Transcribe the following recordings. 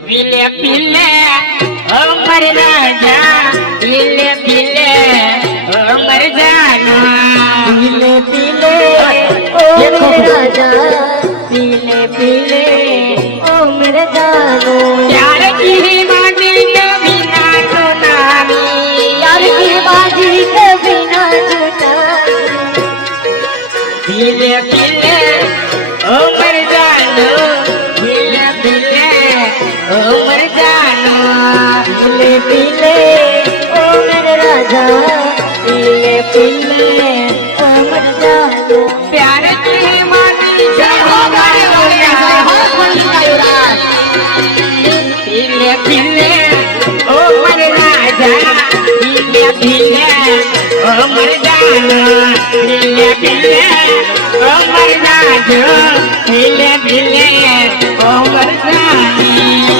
પીલે પીલે અમર રાજા પીલે પીલે અમર જાના પીલે પીલે રાજા પીલે ઓ મેરે રાજા પીલે પીલે ઓ મેરે રાજા પ્યાર કી માની જય હો મારે જય હો ખુલી ગયો રાજ પીલે પીલે ઓ મેરે રાજા પીલે પીલે ઓ મેરે રાજા પીલે પીલે ઓ મેરે રાજા પીલે પીલે ઓ મેરે રાજા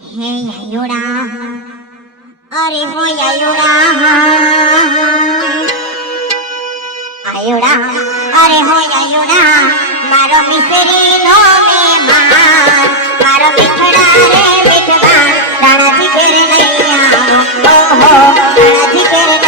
હે યાયુડા અરે હો યાયુડા આયુડા, અરે હો યાયુડા મારો મિસરી નો મારો મીઠડા મીઠડા દાણાથી ઘેર નહીં આવો, ઓહો જય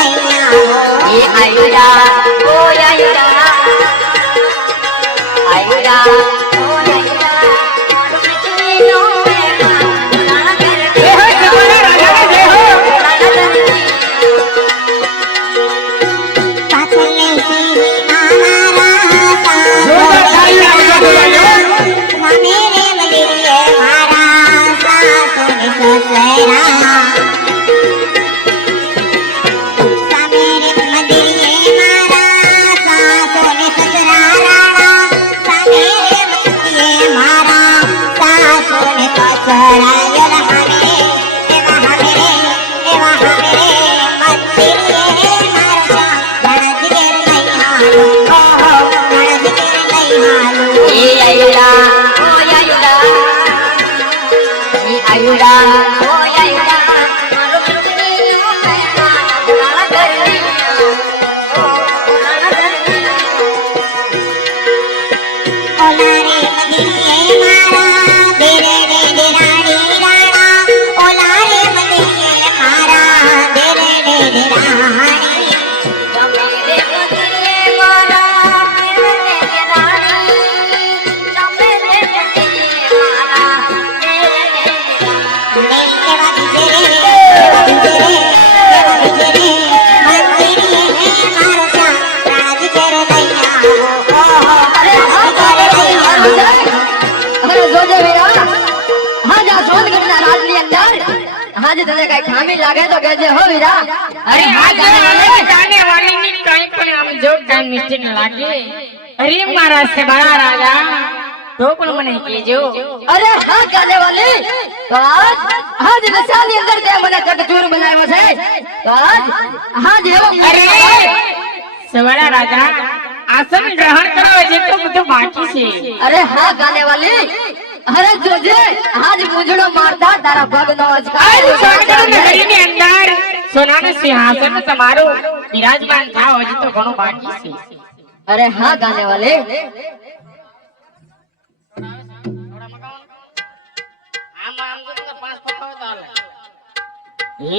હાજે તને કઈ ખામી લાગે તો કહેજે હો વીરા અરે હા ગાને વાલે ગાને ની કઈ પણ આમ જો કઈ મિસ્ટેક લાગે. અરે મારા બડા રાજા તો પણ મને કહેજો. અરે હા કાલે વાલી તો આજ હાજ રસાની અંદર તે મને કટચૂર બનાવ્યો છે તો આજ હાજ એવો અરે સવાડા રાજા આસન ગ્રહણ કરો જે તો બધું બાકી છે. અરે હા કાલે વાલી અરે જોજે આજ મૂંઝડો મારતા તારા પગ નો નગરીની અંદર. સોનાનું સિંહાસન તમારું બિરાજમાન થાવ હજી તો ઘણું બાકી છે. અરે હા ગાને વાલે.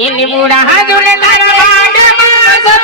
એ લીમડા ઝૂલે તારા વાગમાં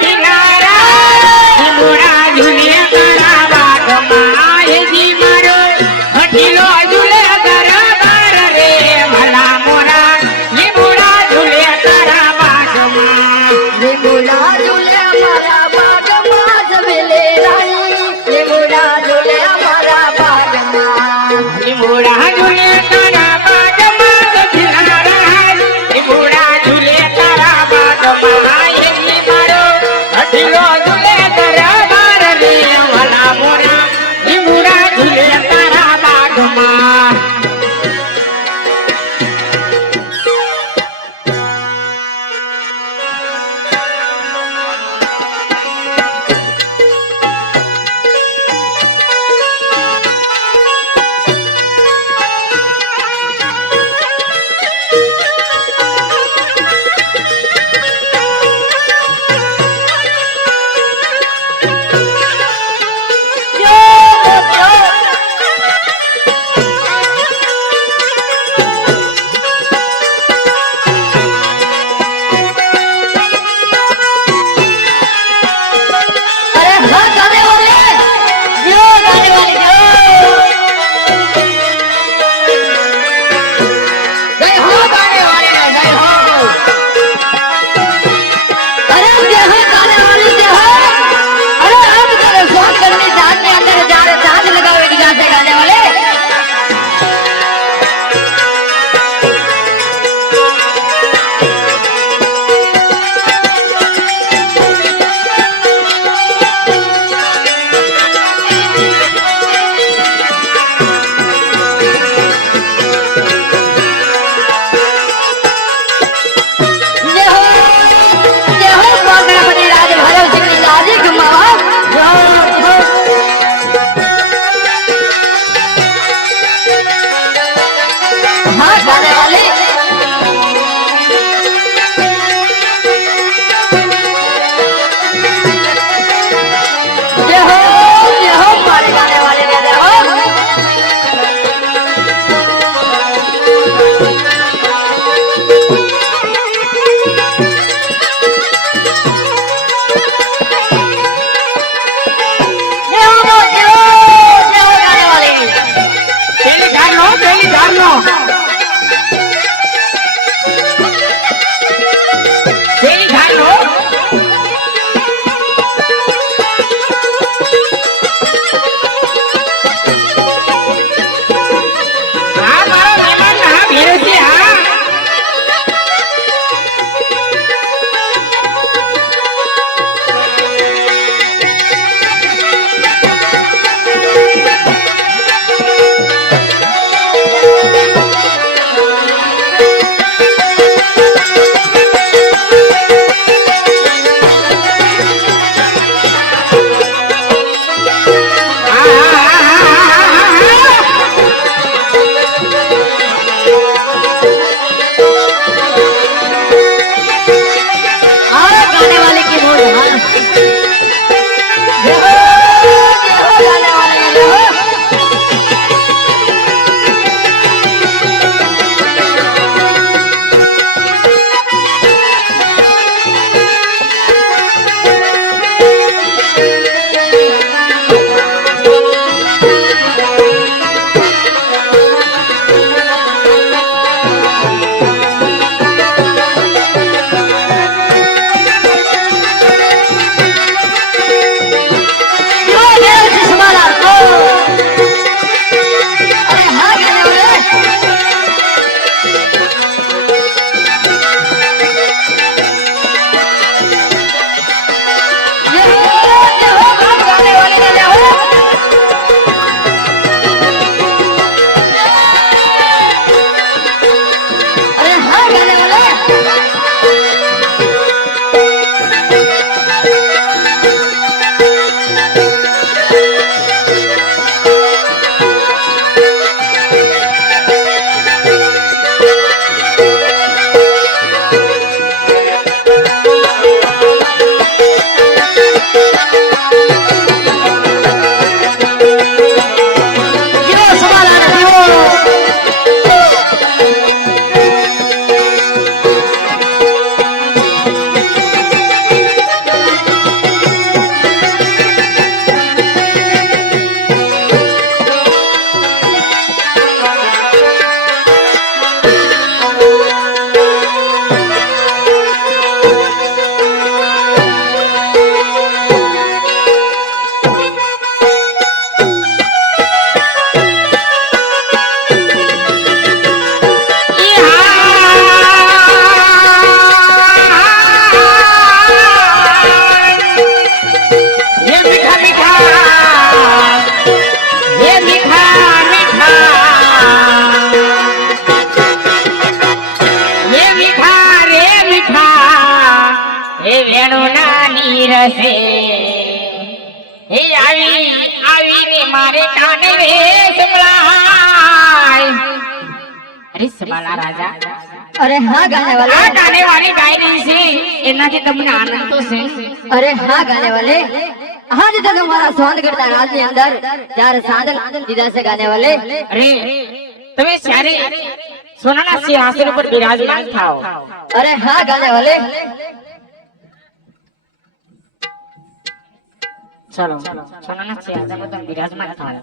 મારે કાને રે સંભળાય અરે સબાલા રાજા. અરે હા ગાને આ વાલે ગાને વાલી ગાઈ રહી છે. એનાથી તમને આનંદ તો છે. અરે હા ગાને વાલે. આજ તો તમારા રાજની અંદર. ચાર સાધન દીધા છે ગાને વાલે. અરે તમે સારી સોનાના સિંહાસન ઉપર બિરાજમાન થાઓ? અરે હા ગાને વાલે. સિંહાસન ઉપર બિરાજમાન થાઓ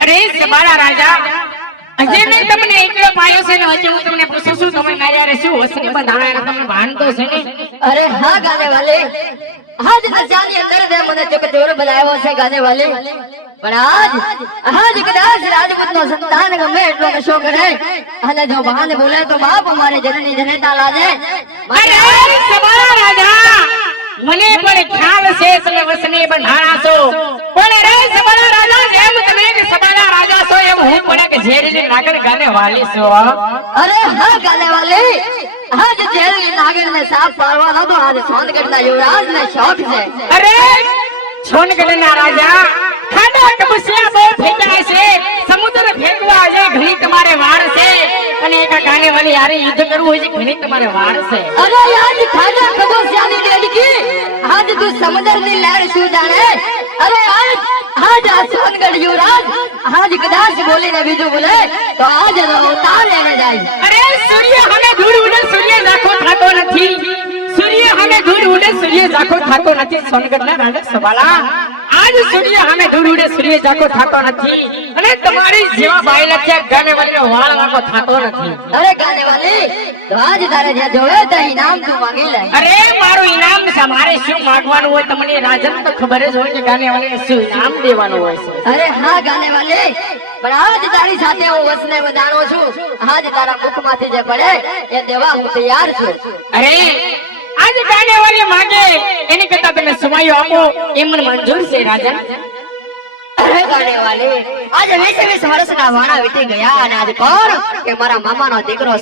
અરે શું અરે હા ગાને વાલે આજ નશાની અંદર મને જોર બનાવ્યો છે ગાને વાલે પણ આજ આજ કદાચ રાજપૂત નો સંતાન ગમે એટલો નશો કરે. અને જો ભાન બોલે તો બાપ અમારે જનની જનેતા લાજે. રાજા મને પણ ખ્યાલ છે તમે વસને બંધાણા છો. પણ રે સબાલા રાજા જેમ તમે કે સબાલા રાજા છો એમ હું પણ એક ઝેરીની નાગર ગાને વાલી છું અરે હા ગાને વાલી. આજ જેલની નાગર ને સાફ પાડવાનો તો આજ સોનગઢ ના યુવરાજ ને શોખ છે. અરે સોનગઢના રાજા ખાડા કબસિયા બહુ ફેંકાય છે. સમુદ્ર ફેંકવા આજે ઘણી તમારે વાર છે અને એક કાને વાલી હારે યુદ્ધ કરવું હોય છે ઘણી તમારે વાર છે. અરે આજ ખાડા કદો શ્યાની દેડકી? આજ તું સમુદ્રની લહેર શું જાણે? અરે આજ આજ આ સોનગઢ યુવરાજ આજ કદાચ બોલીને બીજું બોલે તો આજ અવતાર લેને જાય. અરે સૂર્ય હમે ધૂળ ઉડે સૂર્ય નાખો થાતો નથી. સૂર્ય હમે ધૂળ ઉડે સૂર્ય નાખો થાતો નથી સોનગઢના રાજા સવાલા. આજ સૂર્ય અમે ધૂળ ઉડે સૂર્ય ઝાંખો થતો નથી. અને તમારી જેવા બાયલા લખ્યા ગાને વાળીનો વાળ વાકો થતો નથી. અરે ગાને તો આજ તારે જ્યાં જોવે તો ઇનામ તું માંગી લે. અરે મારું ઇનામ તમારે શું માંગવાનું હોય તમને રાજન તો ખબર જ હોય કે ગાને વાળીને શું ઇનામ દેવાનું હોય છે. અરે હા ગાને વાલી પણ આજ તારી સાથે હું વસને વધારો છું. આજ તારા મુખમાંથી જે પડે એ દેવા હું તૈયાર છું. અરે આજ ગાને માંગે, એની કરતા તમે સમાયો આપો. એ મને મંજૂર છે રાજા આજે દીકરો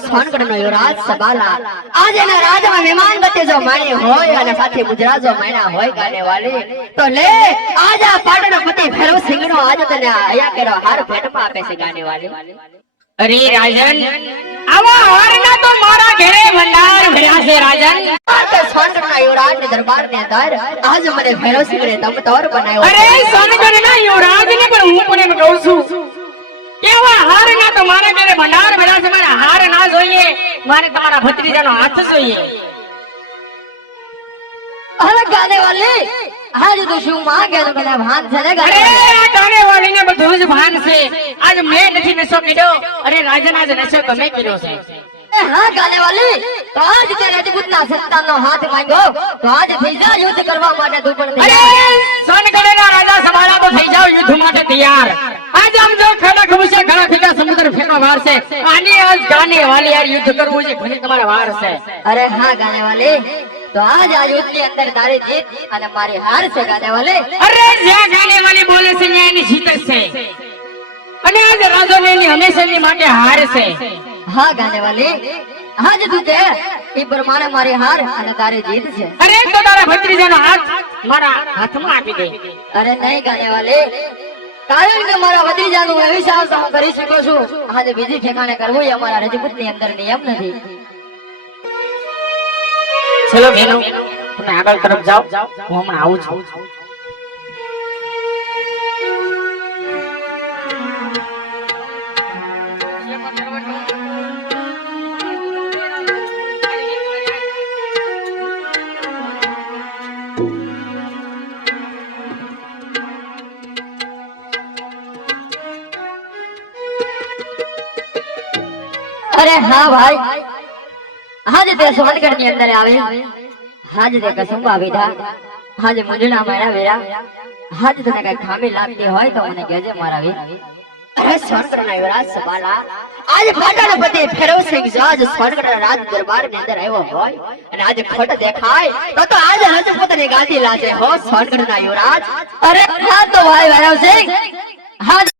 યુવરાજ સબાલા આજે એના રાજમાં વિમાન ગતિ જો માણી હોય અને સાથે ગુજરાત જો હોય તો લે, આજ આ પાટણપતિ તને આયા કેરો હાર આપે છે, ગાને વાલી. અરે રાજન આવા હારના તો મારા ઘરે ભંડાર ભર્યા છે રાજન. તો સ્વર્ગના યુવરાજ ને દરબાર ને અંદર આજ મને ભૈરવ તમ તોર બનાવ્યો. અરે સ્વર્ગના યુવરાજ ને પણ હું પણ એમ કહું છું. કેવા હાર ના તો મારા ઘરે ભંડાર ભર્યા છે મારે હાર ના જોઈએ. મારે તમારા ભત્રીજાનો હાથ જોઈએ. અરે ગાને વાલી આજ તું શું માંગે તો મને ભાન છે ને અરે વાલી? આ ગાને વાળીને બધું જ ભાન છે. આજ મેં નથી નશો કર્યો અરે રાજન આજ નશો તમે કર્યો છે. હા ગાને વાલી તો આજ તે રજપૂતના સંતાનનો હાથ માંગ્યો તો આજ થઈ જા યુદ્ધ કરવા માટે તું પણ અરે સોનગઢના રાજા સમારા તો થઈ જાવ યુદ્ધ માટે તૈયાર. આજ આમ જો ખડા ખબુસે ઘણા ખીટા સમુદ્ર ફેરવા વાર છે. આની આજ ગાને વાલી યાર યુદ્ધ કરવું છે ઘણી તમારે વાર છે. અરે હા ગાને વાલી તો આજ આ યુદ્ધની અંદર તારી જીત અને મારી હાર છે ગાને વાલી. અરે જ્યાં ગાને વાલી બોલે છે ત્યાં એની જીત છે. અને આજ રાજાને એની હંમેશાની માટે હાર છે. હા ગાને વાલી. આજ તું કે એ પ્રમાણે મારી હાર અને તારી જીત છે. અરે તો તારા ભત્રીજાનો હાથ મારા હાથમાં આપી દે. અરે નહીં ગાને વાલી. કારણ કે મારા ભત્રીજાનું એવી કરી શકો છું. આજે બીજી ઠેકાણે કરવું એ અમારા રજપૂતની અંદર નિયમ નથી. ચલો મેનુ. તમે આગળ તરફ જાઓ. હું હમણાં આવું છું. અરે હા ભાઈ. હાજ તે સોનગઢની અંદર આવે. હાજ તે કસુંબા બેઠા. હાજ મુંજણા મારા વેરા હાજ તને કઈ ખામી લાગતી હોય તો મને કહેજે મારા વીર અરે સોનગઢ ના યુવરાજ સબાલા આજ પાટણ પતિ ફેરવ સિંહ જાજ સોનગઢ રાજ દરબારની અંદર આવ્યો હોય અને આજે ખોટ દેખાય તો તો આજે હજુ ની ગાદી લાજે હો સોનગઢ ના યુવરાજ. અરે હા તો ભાઈ ફેરવ સિંહ. હાજ